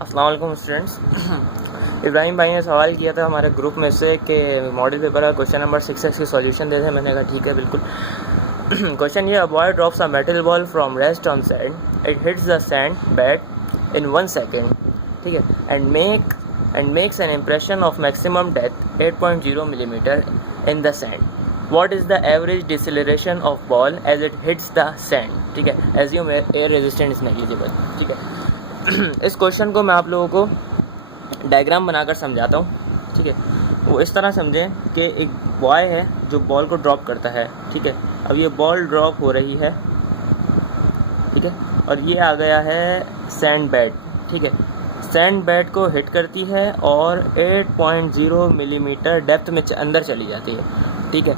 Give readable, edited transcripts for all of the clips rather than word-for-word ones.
अस्सलाम वालेकुम स्टूडेंट्स। इब्राहिम भाई ने सवाल किया था हमारे ग्रुप में से कि मॉडल पेपर का क्वेश्चन नंबर 6 की सॉल्यूशन दे दें। मैंने कहा ठीक है बिल्कुल। क्वेश्चन ये, a boy drops a metal ball from rest on sand, it hits the sand bed in 1 second, ठीक है, and makes an impression of maximum depth 8.0 millimetre in the sand. What is the average deceleration of ball as it hits the sand? ठीक है, assume air resistance is negligible. ठीक है, इस question को मैं आप लोगों को डायग्राम बनाकर समझाता हूँ। ठीक है, वो इस तरह समझें कि एक बॉय है जो बॉल को ड्रॉप करता है। ठीक है, अब ये बॉल ड्रॉप हो रही है, ठीक है, और ये आ गया है सैंड बेड। ठीक है, सैंड बेड को हिट करती है और 8.0 मिलीमीटर डेप्थ में अंदर चली जाती है। ठीक है,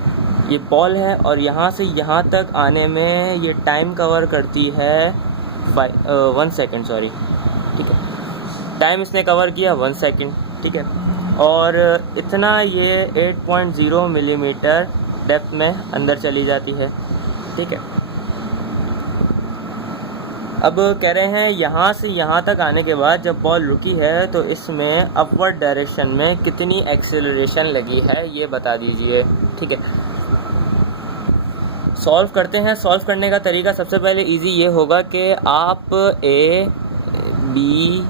ये बॉल है और यहाँ से यहाँ तक आने में ये टाइम कवर करती है 1 सेकेंड, सॉरी। ठीक है, टाइम इसने कवर किया 1 सेकेंड। ठीक है, और इतना ये 8.0 मिलीमीटर डेप्थ में अंदर चली जाती है। ठीक है, अब कह रहे हैं यहाँ से यहाँ तक आने के बाद जब बॉल रुकी है तो इसमें अपवर्ड डायरेक्शन में कितनी एक्सेलरेशन लगी है ये बता दीजिए। ठीक है, सॉल्व करते हैं। सॉल्व करने का तरीका सबसे पहले इजी ये होगा कि आप ए बी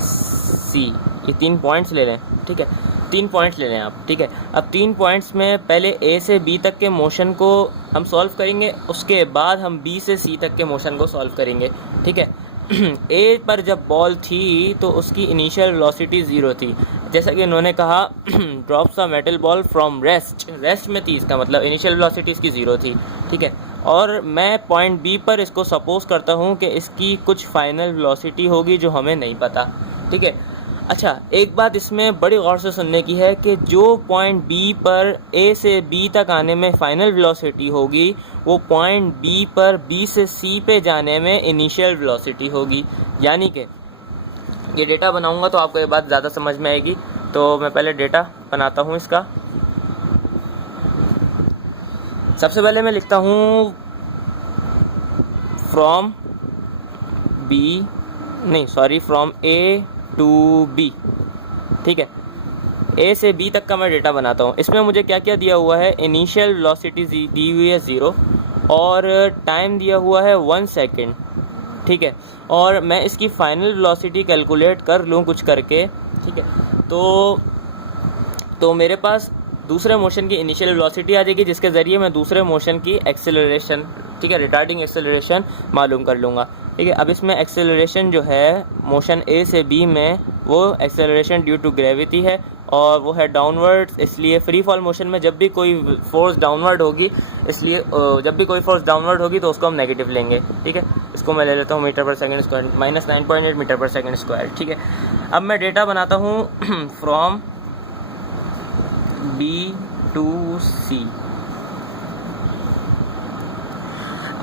सी ये 3 पॉइंट्स ले लें। ठीक है, 3 पॉइंट्स ले लें आप। ठीक है, अब 3 पॉइंट्स में पहले ए से बी तक के मोशन को हम सॉल्व करेंगे, उसके बाद हम बी से सी तक के मोशन को सॉल्व करेंगे। ठीक है, ए पर जब बॉल थी तो उसकी इनिशियल वेलोसिटी 0 थी, जैसा कि इन्होंने कहा drops a metal ball from rest में थी, इसका मतलब इनिशियल वेलोसिटी इसकी 0 थी। ठीक है, और मैं पॉइंट बी पर इसको सपोज करता हूँ कि इसकी कुछ फाइनल वेलोसिटी होगी जो हमें नहीं पता। ठीक है, अच्छा एक बात इसमें बड़ी गौर से सुनने की है कि जो पॉइंट बी पर ए से बी तक आने में फ़ाइनल वेलोसिटी होगी वो पॉइंट बी पर बी से सी पे जाने में इनिशियल वेलोसिटी होगी। यानी कि ये डेटा बनाऊंगा तो आपको ये बात ज़्यादा समझ में आएगी। तो मैं पहले डेटा बनाता हूँ इसका। सबसे पहले मैं लिखता हूँ फ्रॉम ए टू बी। ठीक है, ए से बी तक का मैं डेटा बनाता हूँ। इसमें मुझे क्या क्या दिया हुआ है, इनिशियल वेलोसिटी दी हुई है 0 और टाइम दिया हुआ है 1 सेकेंड। ठीक है, और मैं इसकी फाइनल वेलोसिटी कैलकुलेट कर लूँ कुछ करके। ठीक है, तो मेरे पास दूसरे मोशन की इनिशियल वेलोसिटी आ जाएगी जिसके ज़रिए मैं दूसरे मोशन की एक्सेलरेशन, ठीक है, रिटार्डिंग एक्सेलरेशन मालूम कर लूँगा। ठीक है, अब इसमें एक्सेलरेशन जो है मोशन ए से बी में वो एक्सेलरेशन ड्यू टू ग्रेविटी है और वो है डाउनवर्ड, इसलिए फ्री फॉल मोशन में जब भी कोई फोर्स डाउनवर्ड होगी, इसलिए जब भी कोई फोर्स डाउनवर्ड होगी तो उसको हम नेगेटिव लेंगे। ठीक है, इसको मैं ले लेता हूँ मीटर पर सेकंड स्क्वायर, -9.8 मीटर पर सेकंड स्क्वायर। ठीक है, अब मैं डेटा बनाता हूँ फ्रॉम बी टू सी।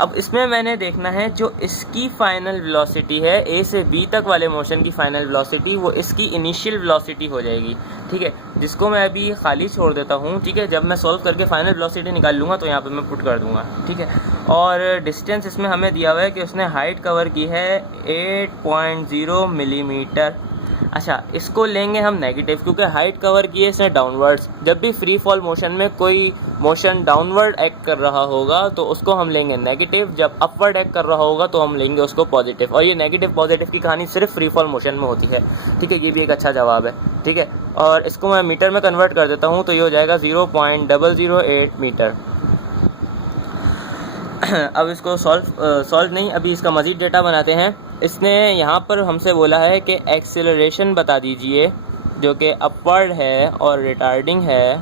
अब इसमें मैंने देखना है जो इसकी फाइनल वेलोसिटी है ए से बी तक वाले मोशन की फाइनल वेलोसिटी, वो इसकी इनिशियल वेलोसिटी हो जाएगी। ठीक है, जिसको मैं अभी खाली छोड़ देता हूँ। ठीक है, जब मैं सॉल्व करके फाइनल वेलोसिटी निकाल लूँगा तो यहाँ पे मैं पुट कर दूँगा। ठीक है, और डिस्टेंस इसमें हमें दिया हुआ है कि उसने हाइट कवर की है 8.0 मिलीमीटर। अच्छा, इसको लेंगे हम नेगेटिव क्योंकि हाइट कवर की है इसने डाउनवर्ड्स। जब भी फ्री फॉल मोशन में कोई मोशन डाउनवर्ड एक्ट कर रहा होगा तो उसको हम लेंगे नेगेटिव, जब अपवर्ड एक्ट कर रहा होगा तो हम लेंगे उसको पॉजिटिव। और ये नेगेटिव पॉजिटिव की कहानी सिर्फ फ्री फॉल मोशन में होती है। ठीक है, ये भी एक अच्छा जवाब है। ठीक है, और इसको मैं मीटर में कन्वर्ट कर देता हूँ तो ये हो जाएगा 0.008 मीटर। अब इसको सॉल्व नहीं, अभी इसका मज़ीद डेटा बनाते हैं। इसने यहाँ पर हमसे बोला है कि एक्सेलरेशन बता दीजिए जो कि अपवर्ड है और रिटार्डिंग है।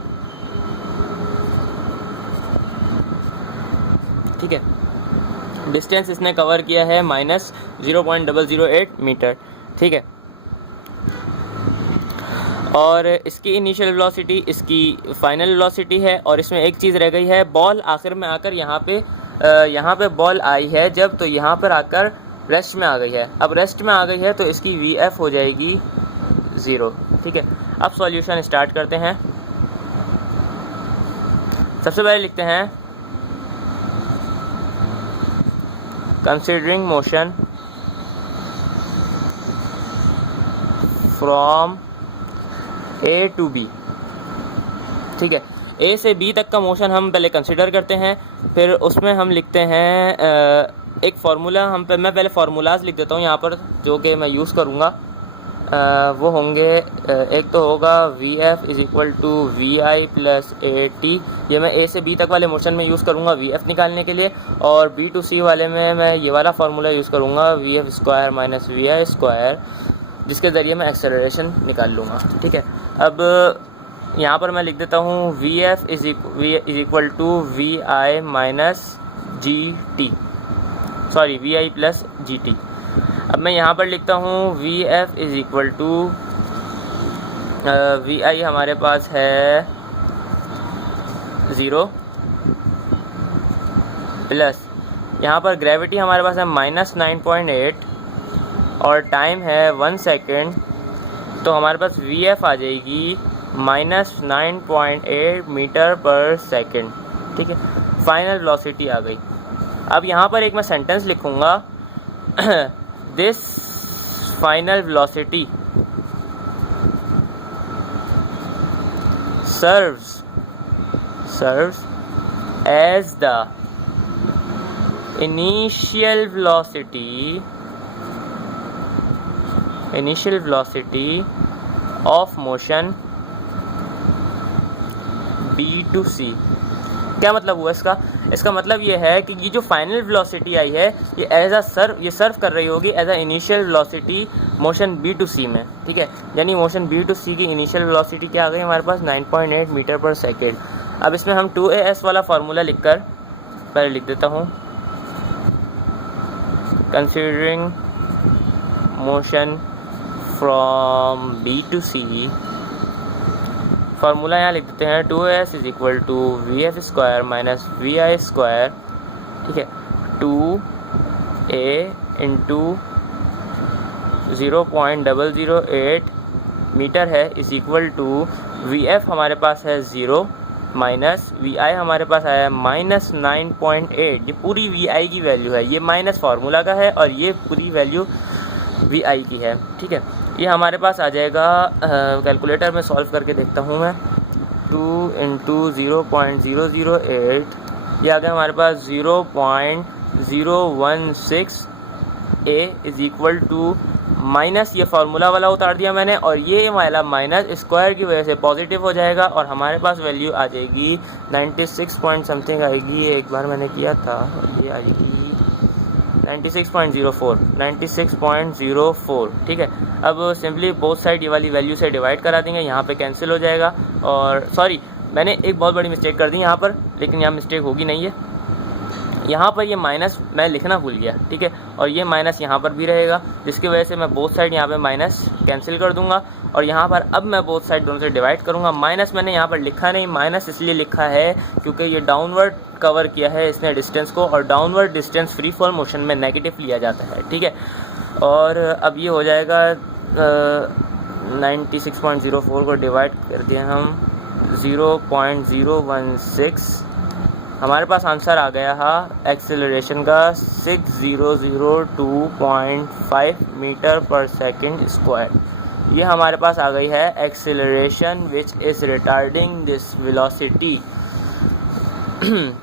ठीक है, डिस्टेंस इसने कवर किया है -0.008 मीटर। ठीक है, और इसकी इनिशियल वेलोसिटी इसकी फाइनल वेलोसिटी है। और इसमें एक चीज़ रह गई है, बॉल आखिर में आकर यहाँ पे बॉल आई है जब, तो यहाँ पर आकर रेस्ट में आ गई है। अब रेस्ट में आ गई है तो इसकी VF हो जाएगी 0। ठीक है, अब सॉल्यूशन स्टार्ट करते हैं। सबसे पहले लिखते हैं considering motion from A to B, ठीक है। ए से बी तक का मोशन हम पहले कंसिडर करते हैं, फिर उसमें हम लिखते हैं एक फार्मूला। मैं पहले फार्मूलाज लिख देता हूँ यहाँ पर जो कि मैं यूज़ करूँगा। वो होंगे, एक तो होगा v F is equal to we I plus a t. ये मैं ए से बी तक वाले मोशन में यूज़ करूँगा वी एफ निकालने के लिए, और बी टू सी वाले में मैं ये वाला फार्मूला यूज़ करूँगा v f square minus v i square, जिसके ज़रिए मैं एक्सेलरेशन निकाल लूँगा, ठीक है। अब यहाँ पर मैं लिख देता हूँ V F is equal to we I minus G T, sorry V I plus G T. अब मैं यहाँ पर लिखता हूँ V F is equal to we I हमारे पास है 0 प्लस यहाँ पर ग्रेविटी हमारे पास है -9.8 और टाइम है 1 सेकेंड, तो हमारे पास वी एफ आ जाएगी -9.8 मीटर पर सेकेंड, ठीक है। फाइनल वेलोसिटी आ गई। अब यहाँ पर एक मैं सेंटेंस लिखूँगा, this final velocity serves as the initial velocity of motion B to C। क्या मतलब हुआ इसका मतलब ये है कि ये जो फाइनल वेलोसिटी आई है ये सर्व कर रही होगी as a initial velocity motion B to C में, ठीक है। यानी मोशन B टू C की इनिशियल वेलोसिटी क्या आ गई हमारे पास 9.8 मीटर पर सेकेंड। अब इसमें हम 2as वाला फार्मूला लिखकर पहले लिख देता हूँ, considering motion from B to C, formula यहाँ लिख देते हैं 2s is equal to v f square minus v i square, ठीक है। 2a इंटू 0.008 मीटर है is equal to v f हमारे पास है 0 माइनस वी आई हमारे पास आया -9.8। ये पूरी वी आई की वैल्यू है, ये माइनस फार्मूला का है और ये पूरी वैल्यू वी आई की है, ठीक है। ये हमारे पास आ जाएगा, कैलकुलेटर में सॉल्व करके देखता हूँ मैं, 2 इंटू 0.008, ये आ गया हमारे पास 0.016 a is equal to minus ये फार्मूला वाला उतार दिया मैंने, और ये वाला माइनस स्क्वायर की वजह से पॉजिटिव हो जाएगा और हमारे पास वैल्यू आ जाएगी 96 पॉइंट समथिंग आएगी। एक बार मैंने किया था, ये आएगी 96.04, ठीक है। अब सिंपली बोथ साइड ये वाली वैल्यू से डिवाइड करा देंगे, यहाँ पे कैंसिल हो जाएगा। और सॉरी, मैंने एक बहुत बड़ी मिस्टेक कर दी यहाँ पर, लेकिन यहाँ मिस्टेक होगी नहीं है। यहाँ पर ये माइनस मैं लिखना भूल गया, ठीक है, और ये माइनस यहाँ पर भी रहेगा, जिसकी वजह से मैं बोथ साइड यहाँ पे माइनस कैंसिल कर दूंगा और यहाँ पर अब मैं बोथ साइड दोनों से डिवाइड करूँगा। माइनस मैंने यहाँ पर लिखा नहीं, माइनस इसलिए लिखा है क्योंकि ये डाउनवर्ड कवर किया है इसने डिस्टेंस को, और downward distance free fall motion में नेगेटिव लिया जाता है, ठीक है। और अब ये हो जाएगा 96.04 को डिवाइड कर दिए हम 0.016, हमारे पास आंसर आ गया है एक्सेलरेशन का 6002.5 मीटर पर सेकेंड स्क्वायर। ये हमारे पास आ गई है acceleration which is retarding this velocity,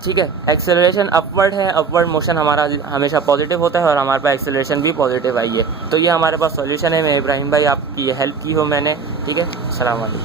ठीक है। एक्सेलरेशन अपवर्ड है, अपवर्ड मोशन हमारा हमेशा पॉजिटिव होता है और हमारे पास एक्सेलरेशन भी पॉजिटिव आई है। तो ये हमारे पास सॉल्यूशन है। मैं इब्राहिम भाई, आपकी हेल्प की हो मैंने, ठीक है। अस्सलाम वालेकुम।